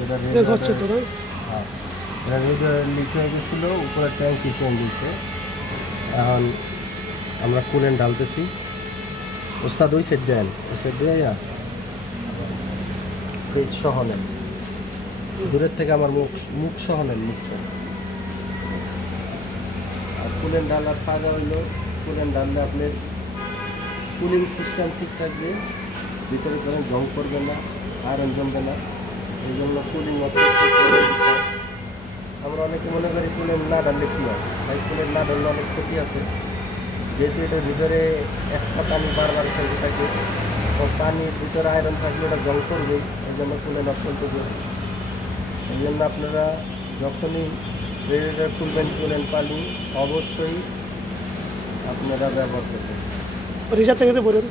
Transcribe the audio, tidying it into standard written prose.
এটা হচ্ছে তো না? হ্যাঁ, এটা রেডিয়েটর লিক হয়ে গেছিলো, উপরে ট্যাঙ্কি চেঞ্জ হয়েছে। এখন আমরা কুলেন্ট ঢালতেছি। ওস্তাদ ওই সেট দেন, ওই সেট দিয়ে পেজ সহ নেন, দূরের থেকে আমার মুখ সহ নেন, মুখ সহ। আর কুলেন্ট ঢালার ফায়দা হইলো, কুলেন্ট ঢাললে আপনার কুলিং সিস্টেম ঠিক থাকবে, ভিতরে ধরেন জং করবে না, আয়রন জমবে না। এই জন্য কুলিং আমরা অনেকে মনে করি কুলেন্ট না ঢাললে কী হয়, তাই কুলেন্ট না ঢাললে অনেক ক্ষতি আছে। যেহেতু এটার ভিতরে একটা পানি বারবার ফেলতে থাকে, তো পানির ভিতরে আয়রন থাকলে ওটা জং করবেই, এই জন্য কুলেন্ট অপশন করবে। এই জন্য আপনারা যখনই রেডিয়েটর খুলবেন কুলেন্ট পানি অবশ্যই আপনারা ব্যবহার করবেন। রিচার্জ থেকে বলুন।